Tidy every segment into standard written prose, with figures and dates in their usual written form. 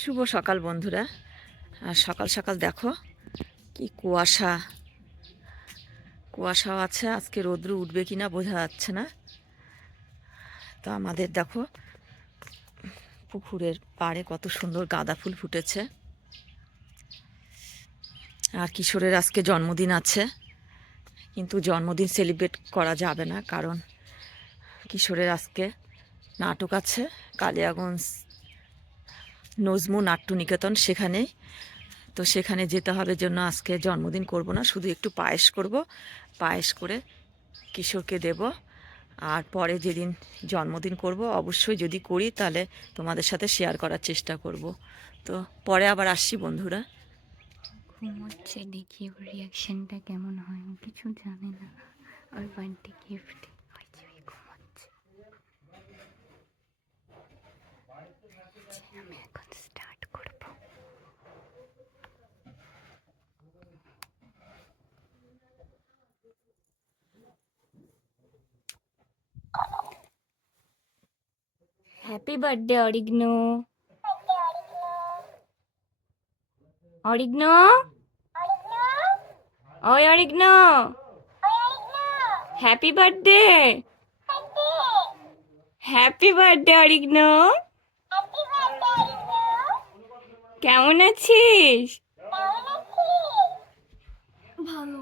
শুভ সকাল বন্ধুরা। আর সকাল সকাল দেখো কি কুয়াশা, কুয়াশাও আছে। আজকে রৌদ্র উঠবে কিনা বোঝা যাচ্ছে না। তো আমাদের দেখো পুকুরের পাড়ে কত সুন্দর গাঁদা ফুল ফুটেছে। আর কিশোরের আজকে জন্মদিন আছে, কিন্তু জন্মদিন সেলিব্রেট করা যাবে না, কারণ কিশোরের আজকে নাটক আছে কালিয়াগঞ্জ নজমু নাট্য নিকেতন, সেখানেই। তো সেখানে যেতে হবে জন্য আজকে জন্মদিন করব না, শুধু একটু পায়েস করব। পায়েস করে কিশোরকে দেব। আর পরে যেদিন জন্মদিন করব অবশ্যই যদি করি তাহলে তোমাদের সাথে শেয়ার করার চেষ্টা করব। তো পরে আবার আসছি বন্ধুরা। ঘুমোচ্ছে, দেখি ওর রিয়াকশনটা কেমন হয়। ও কিছু জানে না ওর বার্থডে গিফট হয়েছে, ওই ঘুমোচ্ছে। আমি এখন স্টার্ট করব। Happy birthday Origno. অরিগ্নো, ওই Origno, happy birthday. Happy birthday Origno. কেমন আছিস? ভালো।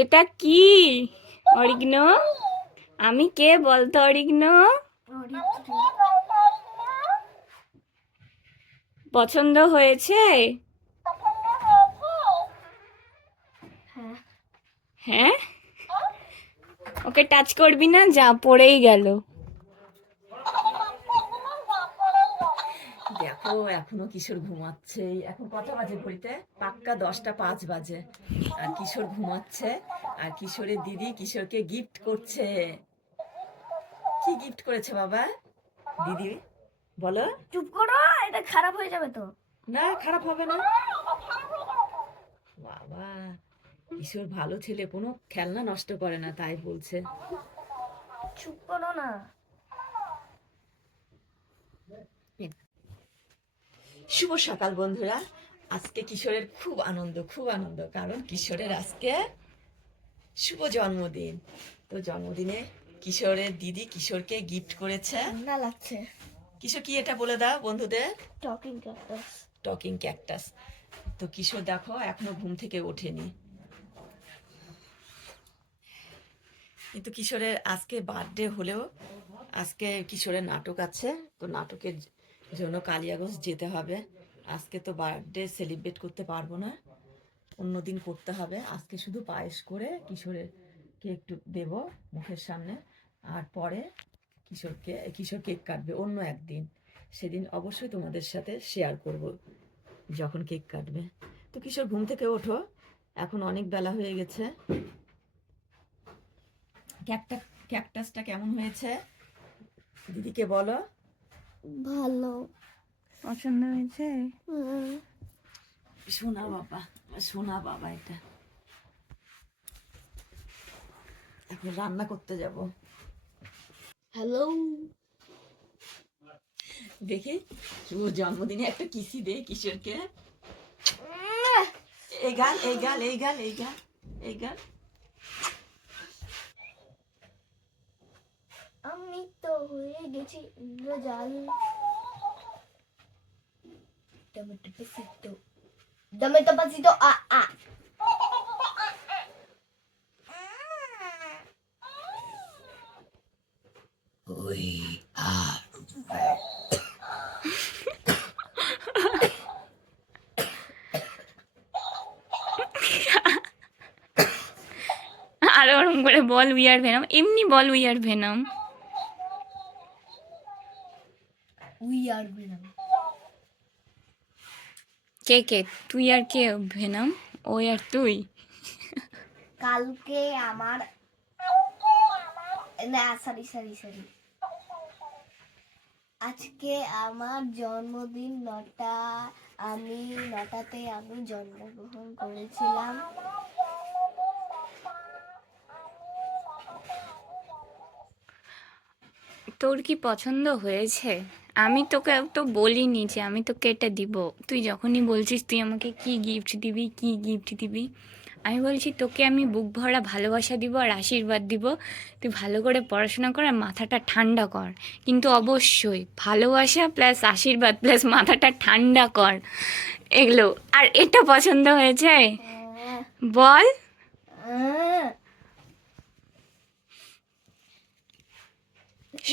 এটা কি অরিগ্নো? আমি কে বলতো অরিগ্নো? পছন্দ হয়েছে? হ্যাঁ, ওকে টাচ করবি না, যা পড়েই গেল। দেখো এখনো কিশোর ঘুমাচ্ছে। এখন কটা বাজে ঘড়িতে? পাক্কা 10টা 5 বাজে। আর কিশোর ঘুমাচ্ছে। আর কিশোরের দিদি কিশোরকে গিফট করছে। কি গিফট করেছে বাবা দিদি, বলো? চুপ করো, এটা খারাপ হয়ে যাবে তো। না, খারাপ হবে না। বাবা, কিশোর ভালো ছেলে, কোনো খেলনা নষ্ট করে না, তাই বলছে। চুপ করো না। শুভ সকাল বন্ধুরা। আজকে কিশোরের খুব আনন্দ, খুব আনন্দ, কারণ কিশোরের আজকে শুভ জন্মদিন। তো জন্মদিনে কিশোরের দিদি কিশোরকে গিফট করেছে। ঠান্ডা লাগছে। কিশোর কি এটা বলে দাও বন্ধুদের? Talking cactus. Talking cactus. তো কিশোর দেখো এখনো ঘুম থেকে ওঠেনি, কিন্তু কিশোরের আজকে বার্থডে হলেও আজকে কিশোরের নাটক আছে। তো নাটকের জন্য কালিয়াগঞ্জ যেতে হবে। আজকে তো বার্থডে সেলিব্রেট করতে পারবো না, অন্যদিন করতে হবে। আজকে শুধু পায়েস করে কিশোরকে একটু দেব মুখের সামনে। আর পরে কিশোর কেক কাটবে অন্য একদিন, সেদিন অবশ্যই তোমাদের সাথে শেয়ার করব যখন কেক কাটবে। তো কিশোর ঘুম থেকে ওঠো, এখন অনেক বেলা হয়ে গেছে। ক্যাকটাসটা কেমন হয়েছে দিদিকে বলো? ভালো। পছন্দ হয়েছে? সোনা বাবা, সোনা বাবা, এটা এখন রান্না করতে যাব। হ্যালো। দেখি শুভ জন্মদিনে একটা কিসি দে কিশোরকে। এই গাল, এই গাল, এই গাল, এই গাল, এই গাল। আমি তো হয়ে গেছি ইন্দ্রজাল। Tomato pasito. Tomato pasito. আর ওরম করে বল উই আর ভেনম, এমনি বল we are Venom. We are Venom. কে কে? তুই আর কে ভেনম? ওই আর তুই? কালকে আমার, না সরি সরি সরি, আজকে আমার জন্মদিন। নটাতে আমি জন্মগ্রহণ করেছিলাম। তোর কি পছন্দ হয়েছে? আমি তোকে তো বলিনি যে আমি তোকে এটা দিব। তুই যখনই বলছিস তুই আমাকে কি গিফট দিবি, কি গিফট দিবি, আমি বলছি তোকে আমি বুক ভরা ভালোবাসা দিব আর আশীর্বাদ দিব। তুই ভালো করে পড়াশোনা কর আর মাথাটা ঠান্ডা কর, কিন্তু অবশ্যই ভালোবাসা প্লাস আশীর্বাদ প্লাস মাথাটা ঠান্ডা কর এগুলো। আর এটা পছন্দ হয়েছে? বল।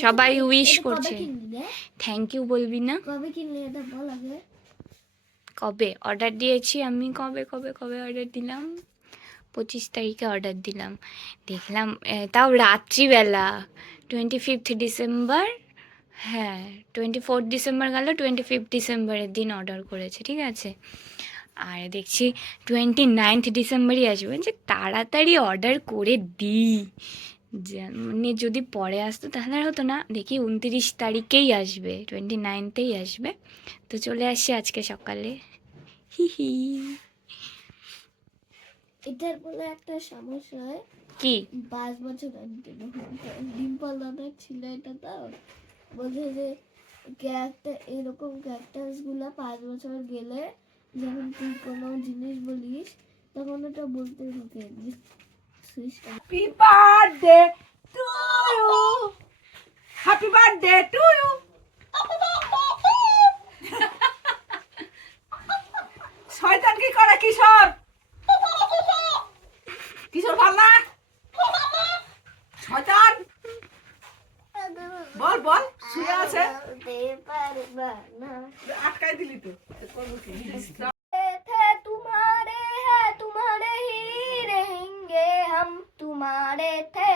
সবাই উইশ করছে। থ্যাংক ইউ বলবি না? কবে কিনলি এটা বল আগে। কবে অর্ডার দিয়েছি আমি? কবে কবে কবে অর্ডার দিলাম? 25 তারিখে অর্ডার দিলাম। দেখলাম তাও রাত্রিবেলা, 25 ডিসেম্বর। হ্যাঁ, 24 ডিসেম্বর গেল, 25 ডিসেম্বরের দিন অর্ডার করেছে, ঠিক আছে। আর দেখছি 29 ডিসেম্বরই আসবে, যে তাড়াতাড়ি অর্ডার করে দিই, মানে যদি পরে আসতো তাহলে আর হতো না। দেখি 29 তারিখেই আসবে, 29তেই আসবে। তো চলে আসছি আজকে সকালে। হি হি। এটার বলে একটা সমস্যা হয় কি? 5 বছর ডিম্পল দাদার ছিল এটা, তো বলছে যে ক্যারেক্টার এরকম ক্যারেক্টার্স গুলা 5 বছর গেলে যখন তুই কোনো জিনিস বলিস তখন ওটা বলতে থাকে যে সুইচটা। Happy birthday to you. Happy birthday to you. শয়তান কি করে কিশোর? কিশোর ভাল না? শয়তান বল বল, শুয়ে আছে, আটকাই দিলি তো। थे तुम्हारे है तुम्हारे ही रहेंगे हम तुम्हारे थे।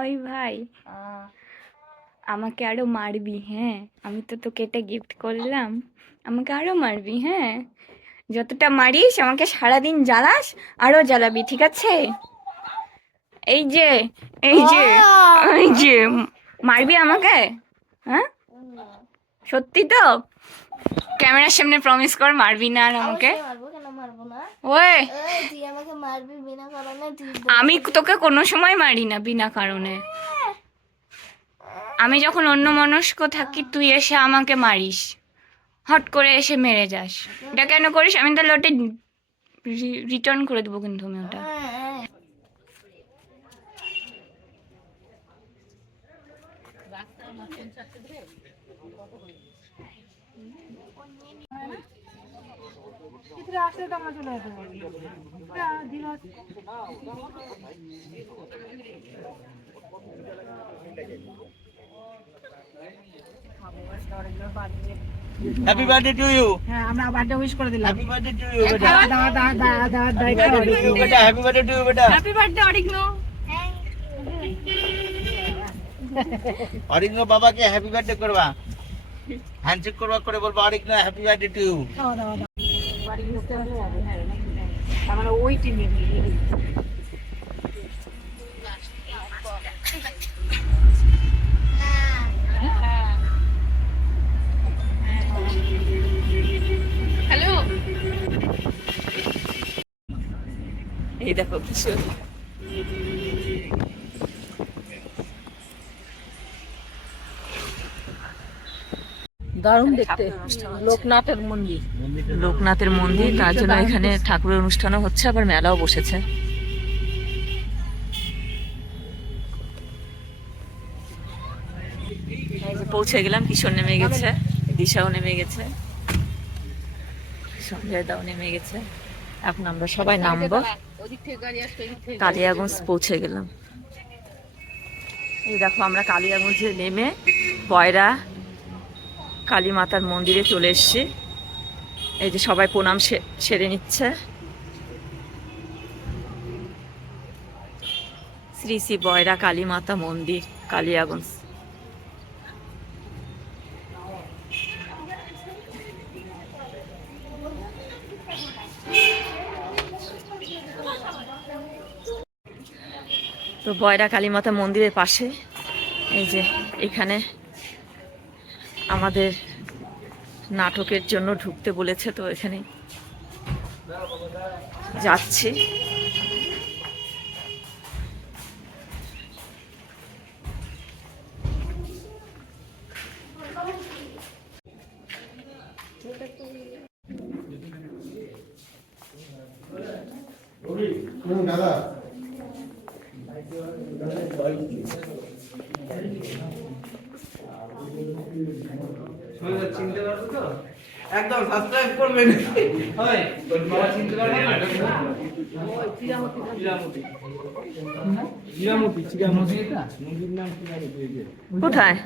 ওই ভাই, আমাকে আরো মারবি? হ্যাঁ, আমি তো তোকে এটা গিফট করলাম, আমাকে আরো মারবি? হ্যাঁ, যতটা মারিস আমাকে সারাদিন জ্বালাস, আরো জ্বালাবি, ঠিক আছে? এই যে এই যে এই যে মারবি আমাকে? হ্যাঁ, সত্যি তো? ক্যামেরার সামনে প্রমিস কর মারবি না আর আমাকে। মারবো কেন, মারবো না। ওই, এই তুই আমাকে মারবি বিনা কারণে, তুই আমি তোকে কোনো সময় মারি না বিনা কারণে। আমি যখন অন্যমনস্ক থাকি তুই এসে আমাকে মারিস, হট করে এসে মেরে যাস। এটা কেন করিস? আমি তাহলে ওটা রিটার্ন করে দেবো কিন্তু আমি ওটা। Happy birthday to you. হ্যাঁ, আমরা বার্থডে উইশ করে দিলাম। হ্যাপি বার্থডে টু ইউ বেটা। দাও দাও দাও দাও দাও বেটা হ্যাপি বার্থডে টু ইউ বেটা। Happy birthday Origno. অরিগ্নো বাবাকে হ্যাপি বার্থডে করবা, হ্যান্ডশেক করবা, করে বলবা Origno happy birthday to you. দাও দাও দাও বাড়ি ঢুকতে হবে। তার মানে ওই টিমে এই দেখো কিশোর, দারুণ দেখতে। লোকনাথের মন্দির, লোকনাথের মন্দির, তার জন্য এখানে ঠাকুরের অনুষ্ঠানও হচ্ছে, আবার মেলাও বসেছে। এই যে পৌঁছে গেলাম, কিশোর নেমে গেছে, দিশাও নেমে গেছে, সঞ্জয় দাও নেমে গেছে। এখন আমরা সবাই নামবো। কালিয়াগঞ্জ পৌঁছে গেলাম। এই দেখো আমরা কালিয়াগঞ্জে নেমে বয়রা কালী মাতার মন্দিরে চলে এসেছি। এই যে সবাই প্রণাম সেরে নিচ্ছে। শ্রী শ্রী বয়রা কালী মাতা মন্দির, কালিয়াগঞ্জ। তো বয়রা কালী মাতা মন্দিরের পাশে এই যে এখানে আমাদের নাটকের জন্য ঢুকতে বলেছে, তো এখানে যাচ্ছি। দাদা চিনতে পারছো তো? একদম সাবস্ক্রাইব করবেন। হয় বাবা চিনতে পারবে না? চিরামতি এটা নদীর নাম চিরামতি। কোথায়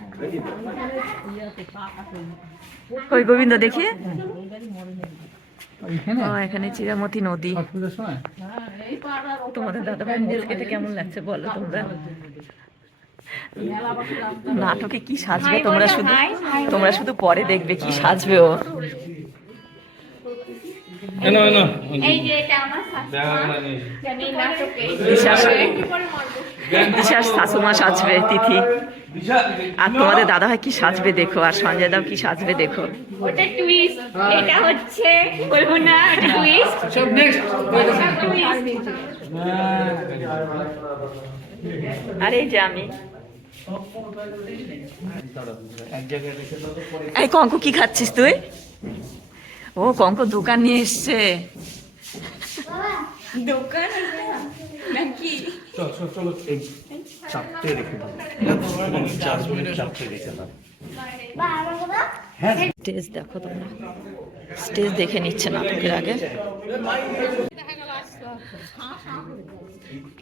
কই গোবিন্দ দেখি? এখানে চিরামতি নদী। তোমাদের দাদাভাই মোজ কেটে কেমন লাগছে বলো তোমরা? নাটকে কি সাজবে তোমরা শুধু পরে দেখবে কি সাজবে ও। এই যে এটা আমার দিশার শাশুমা সাজবে তিথি, আর তোমাদের দাদাভাই কি সাজবে দেখো, আর সঞ্জয় দাও কি সাজবে দেখো। ওটা টুইস্ট, এটা হচ্ছে বলবো না এটা টুইস্ট। সব নেক্সট। আর এই যে আমি এক জায়গায় রেখে দাও তো পরে। এই কঙ্ক কি খাচ্ছিস তুই? ও কঙ্ক দোকান নিয়ে এসছে। দোকান নাকি? চলো এই চাপতে রেখে দাও। 4 মিনিট চাপতে রেখে দাও। স্টেজ দেখো তোমরা, স্টেজ দেখে নিচ্ছে নাটকের আগে।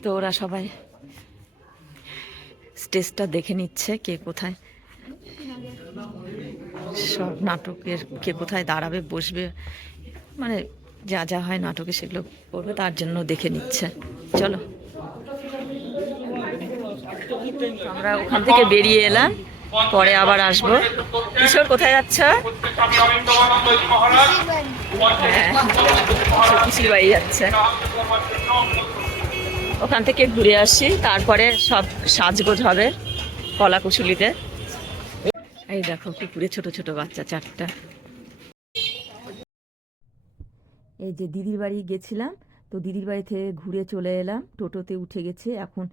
তো ওরা সবাই স্টেজটা দেখে নিচ্ছে কে কোথায়, সব নাটকের কে কোথায় দাঁড়াবে বসবে, মানে যা যা হয় নাটকে সেগুলো করবে, তার জন্য দেখে নিচ্ছে। চলো আমরা ওখান থেকে বেরিয়ে এলাম, পরে আবার আসবো। কিশোর কোথায় যাচ্ছ? পিসির বাড়ি যাচ্ছে। ওখান থেকে ঘুরে আসি, তারপরে সব সাজগোজ হবে কলাকুশলীতে। এই দেখো পুকুরে ছোট ছোট বাচ্চা 4টা। এই যে দিদির বাড়ি গেছিলাম, তো দিদির বাড়ি থেকে ঘুরে চলে এলাম, টোটোতে উঠে গেছে। এখন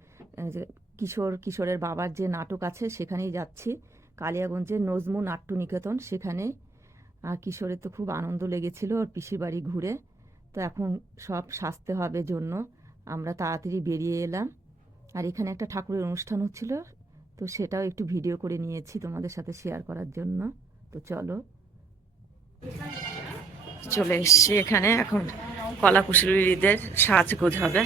কিশোরের বাবার যে নাটক আছে সেখানেই যাচ্ছি, কালিয়াগঞ্জের নজমু নাট্য নিকেতন সেখানে। আর কিশোরের তো খুব আনন্দ লেগেছিল ওর পিসির বাড়ি ঘুরে। তো এখন সব সাজতে হবে জন্য আমরা তাড়াতাড়ি বেরিয়ে এলাম। আর এখানে একটা ঠাকুরের অনুষ্ঠান হচ্ছিল, তো সেটাও একটু ভিডিও করে নিয়েছি তোমাদের সাথে শেয়ার করার জন্য। তো চলো চলে এসছি এখানে, এখন কলাকুশলীদের সাজগোজ হবে।